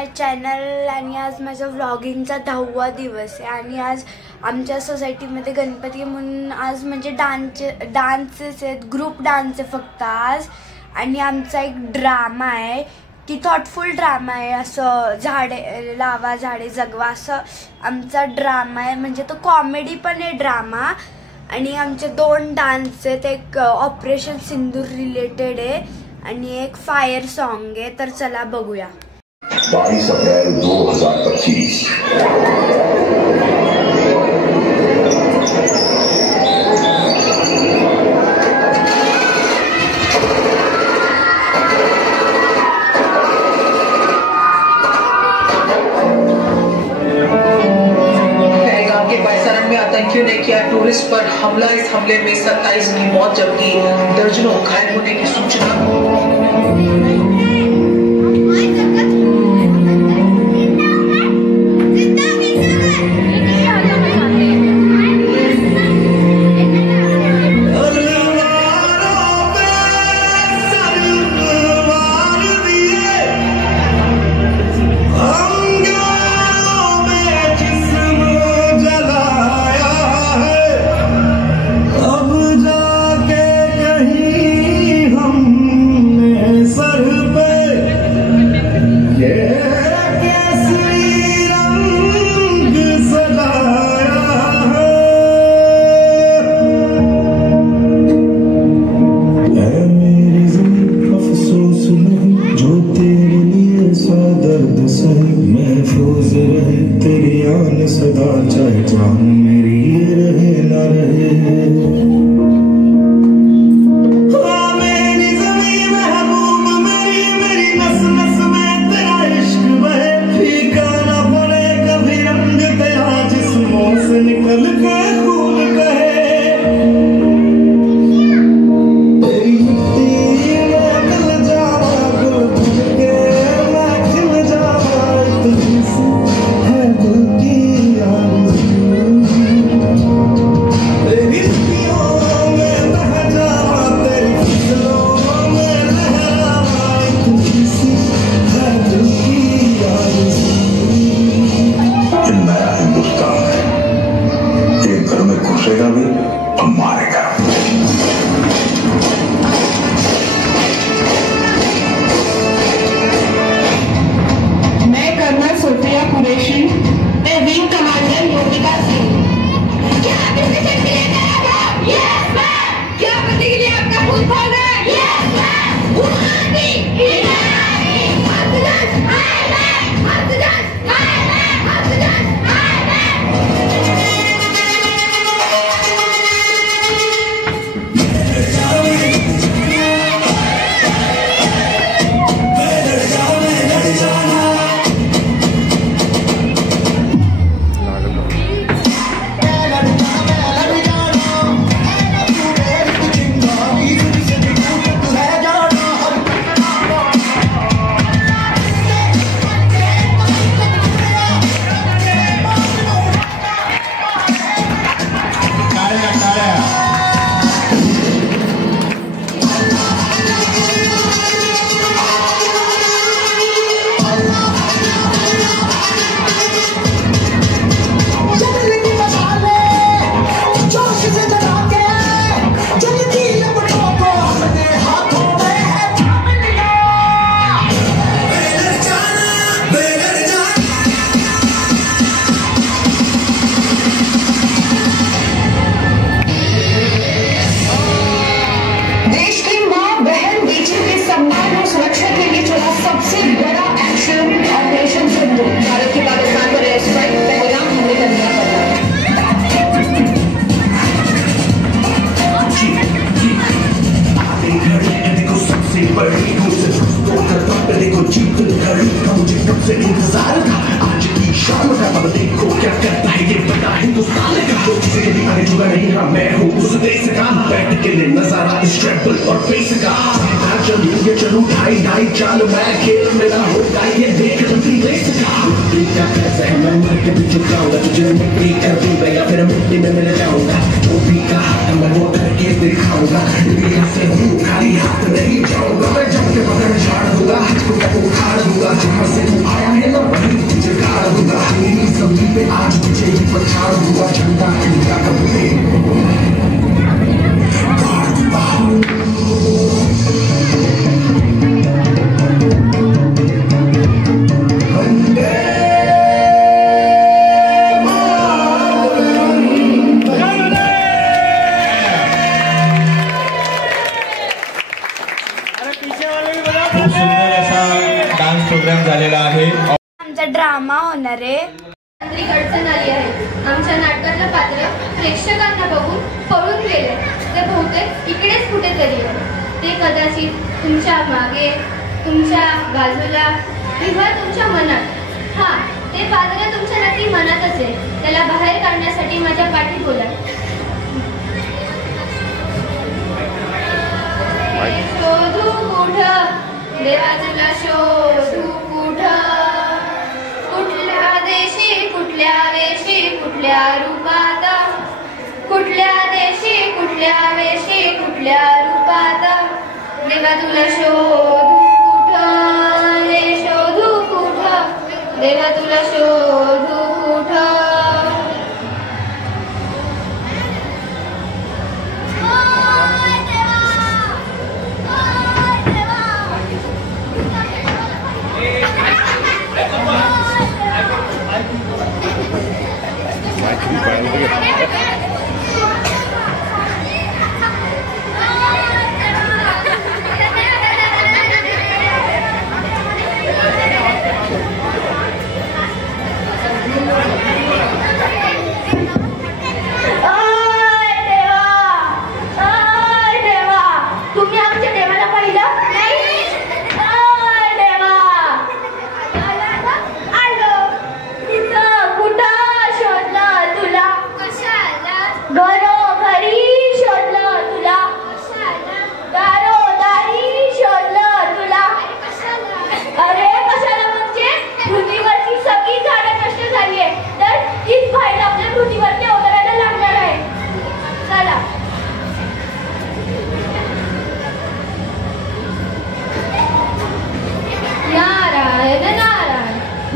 My channel. आणि आज माझा व्लॉगिंगचा 10वा दिवस आहे आणि आज आमच्या सोसायटीमध्ये गणपती म्हणून आज म्हणजे डान्सेस आहेत, ग्रुप डान्स आहे फक्त आज. आणि आमचा एक ड्रामा आहे की थॉटफुल ड्रामा आहे, असं झाडे लावा झाडे जगवा असं आमचा ड्रामा आहे. म्हणजे तो कॉमेडी पण आहे ड्रामा. आणि आमचे 2 डान्स आहेत, एक ऑपरेशन सिंदूर रिलेटेड आहे आणि एक फायर सॉन्ग आहे. तर चला बघूया. 22 अप्रैल 2025 में आतंकियों ने किया टूरिस्ट पर हमला. इस हमले में 27 की मौत जबकि दर्जनों घायल होने की सूचना. सदा चाहे जान मेरी ये रहे ना रहे. मेरी ज़मीं महबूब मेरी नस नस में तेरा इश्क बहे. फीका ना पड़े कभी रंग तेरा जिस्मों से निकल के खून कहे. तेरी मिट्टी में मिल जावा गुल के मैं खिल जावा. तुझसे है दिल की भी और मारेगा. मैं कर्नल सोफिया कुरैशी, मैं विंग कमांडर योगिता सिंह. क्या आप इससे शक्ति लेकर आए हो? Yes ma'am. क्या पति के लिए आपका खून खोल रहा है? Yes ma'am. उन्नति इनामी हसरत आए हसरत आए हसरत आए. इंतजार था आज की शाम का. अब देखो क्या करता है ये बड़ा हिंदुस्तान का. जो किसी के भी आगे झुका नहीं. हाँ मैं हूँ उस देश का. बैठ के ले नजारा इस ट्रैवल और पेस का. चलूँ ये चलूँ ढाई ढाई चाल मैं खेल मेरा होगा ये देख लंबी रेस का. मिट्टी का कैसे है मैं मर के भी चुकाऊंगा. तुझे मिट्टी कर दूंगा या फिर मिट्टी में मिल जाऊंगा. वो भी कहा था मैं वो करके दिखाऊंगा. इंडिया से हूँ खाली हाथ नहीं जाऊंगा. मैं जब के बगल में झाड़ दूंगा. हाथ को उखाड़ दूंगा. जहाँ से तू आया है ड्रामा होणार आहे. अडचण आली आहे. आमच्या नाटकातलं पात्र प्रेक्षकांना बघून पळून गेले. ते बहुतेक इकडेच कुठेतरी आहे. ते कदाचित तुमच्या मागे, तुमच्या बाजूला किंवा तुमच्या मनात. हा, ते पात्र तुमच्या नक्की मनातच आहे. त्याला बाहेर काढण्यासाठी माझ्या पाठी बोला. शोधू कुठं देवा तुला, शोधू कुठं, कुठल्या देशी कुठल्या वेशी कुठल्या रूपात, कुठल्या देशी कुठल्या वेशी कुठल्या रूपात, देवा तुला शोधू कुठं, रे शोधू कुठं, देवा तुला शोधू कुठं.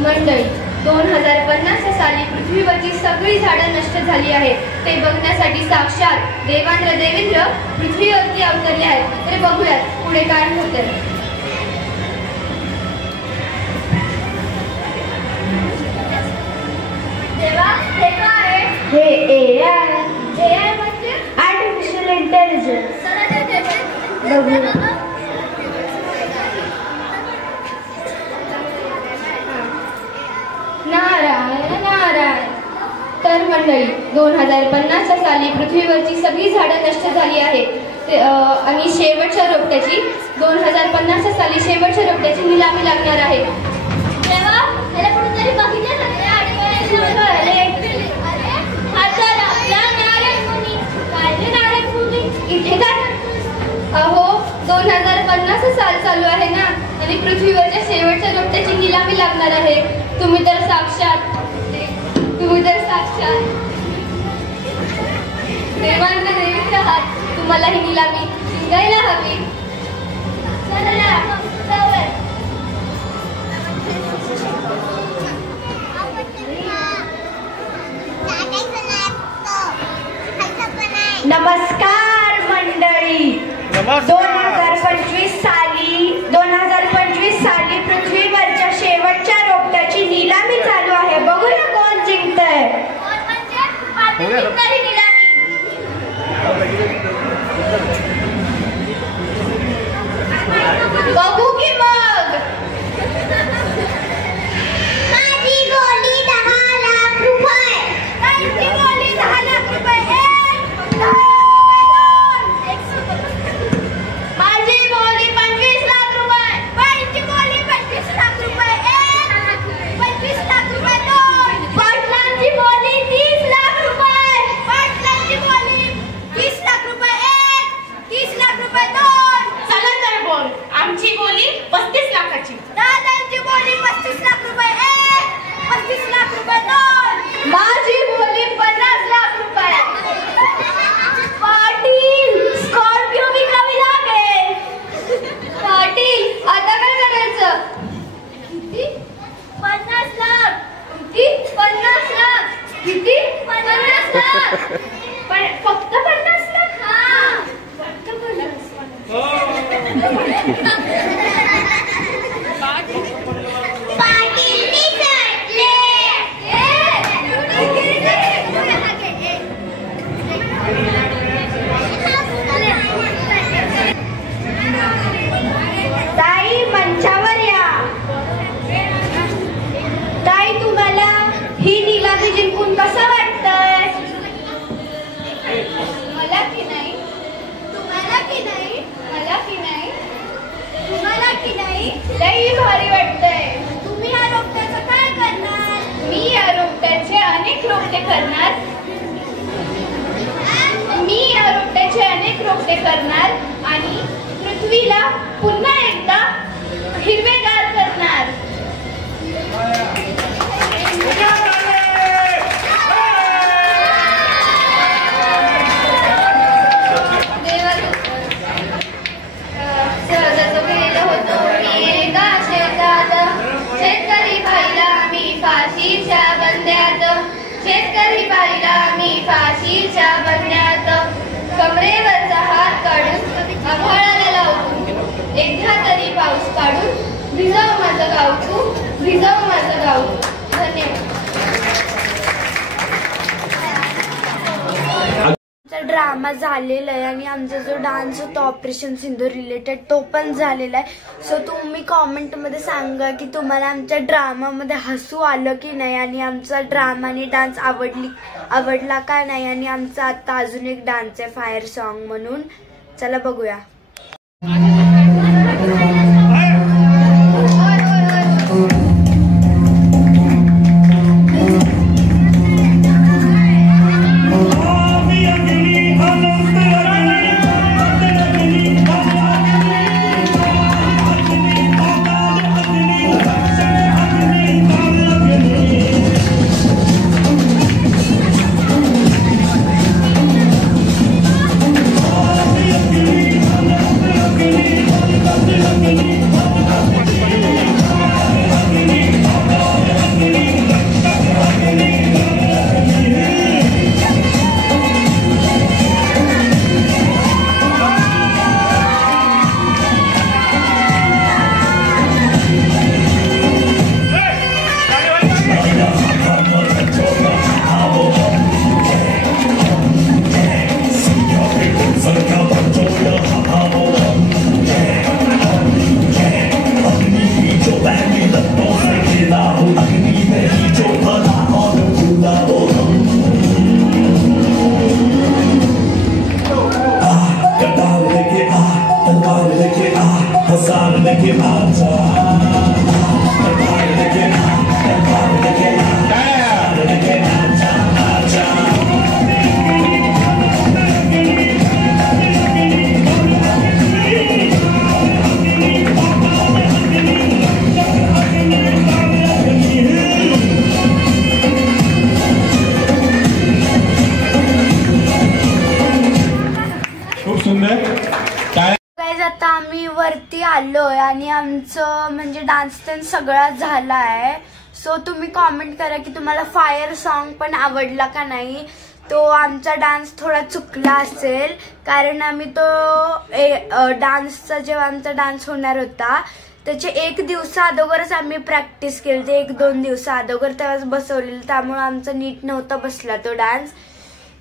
मंडळी, 2050 साली पृथ्वीवरची सगळी झाडं नष्ट झाली आहेत. ते बघण्यासाठी साक्षात देवांद्र देवेंद्र पृथ्वीवरती अवतरले आहेत. तर बघूयात पुढे काय होतंय. देवा, हे काय? हे AI. AI म्हणजे आर्टिफिशियल इंटेलिजन्स. बघूया. नारायण नारायण. तर मंडळी, 2050 साली पृथ्वीवरची सगळी झाडं नष्ट झाली आहेत आणि शेवटच्या रोपट्याची 2050 साली शेवटच्या रोपट्याची निलामी लागणार आहे. तेव्हा त्याला कुठेतरी बघितलं इथे काय? अहो, 2050 साल चालू आहे ना, आणि पृथ्वीवरच्या शेवटच्या रोपट्याची निलामी लागणार आहे. तुम्ही तर साक्षात देवांद्र देवेंद्र आहात. तुम्हाला ही निलामी जिंकायला हवी. नमस्कार मंडळी. 2025 साली पृथ्वीवरच्या शेवटच्या रोपट्याची निलामी चालू आहे. बघूया कोण जिंकतंय. बघू की मग. माझी बोली 10 लाख रुपये. माझी बोली 10 लाख रुपये. माझी बोली 25 लाख रुपये. माझी बोली 25 लाख रुपये. 25 लाख रुपये. पाटलांची बोली 30 लाख रुपये. पाटलांची बोली 30 लाख रुपये. 30 लाख रुपये. चला तर बोल. आमची बोली 35 लाखाची. दादांची बोली 35 लाख रुपये. 35 लाख रुपये. माझी बोली 50 लाख रुपये. पाटील, स्कॉर्पिओ विकावी लागेल. पाटील, आता काय करायचं? किती? 50 लाख. किती? 50 लाख. किती? 50 लाख. पण फक्त 50 लाख. हा, फक्त 50 पाटील निसटले. रोपटे करणार, मी या रोपट्याचे अनेक रोपटे करणार आणि पृथ्वीला पुन्हा एकदा हिरवेगार करणार. सहजच गेलो होतो मी एका शेतात, शेतकरी पाहिला मी फाशीच्या बंद्यात, शेतकरी पाहिला मी फाशीच्या बंद्यात. कमरेवरचा हात काढून आभाळाला लावून एकदा तरी पाऊस काढून भिजव माझं गाव तू, भिजव माझं गाव तू. धन्यवाद. ड्रामा झालेला आहे आणि आमचा जो डान्स होता ऑपरेशन सिंधू रिलेटेड तो पण झालेला आहे. सो तुम्ही कॉमेंटमध्ये सांगा की तुम्हाला आमच्या ड्रामामध्ये हसू आलं की नाही आणि आमचा ड्रामा आणि डान्स आवडला का नाही. आणि आमचा आता अजून एक डान्स आहे फायर सॉन्ग म्हणून, चला बघूया. आता आम्ही वरती आलोय आणि आमचं म्हणजे डान्स तर सगळा झाला आहे. सो तुम्ही कॉमेंट करा की तुम्हाला फायर सॉन्ग पण आवडला का नाही. तो आमचा डान्स थोडा चुकला असेल कारण आम्ही तो डान्सचा जेव्हा आमचा डान्स होणार होता त्याचे 1 दिवसा अगोदरच आम्ही प्रॅक्टिस केली, 1-2 दिवसा अगोदर तेव्हाच बसवलेलं, त्यामुळे आमचा नीट नव्हता बसला तो डान्स.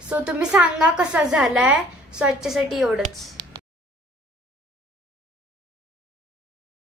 सो तुम्ही सांगा कसा झालाय. सो आजच्यासाठी एवढंच.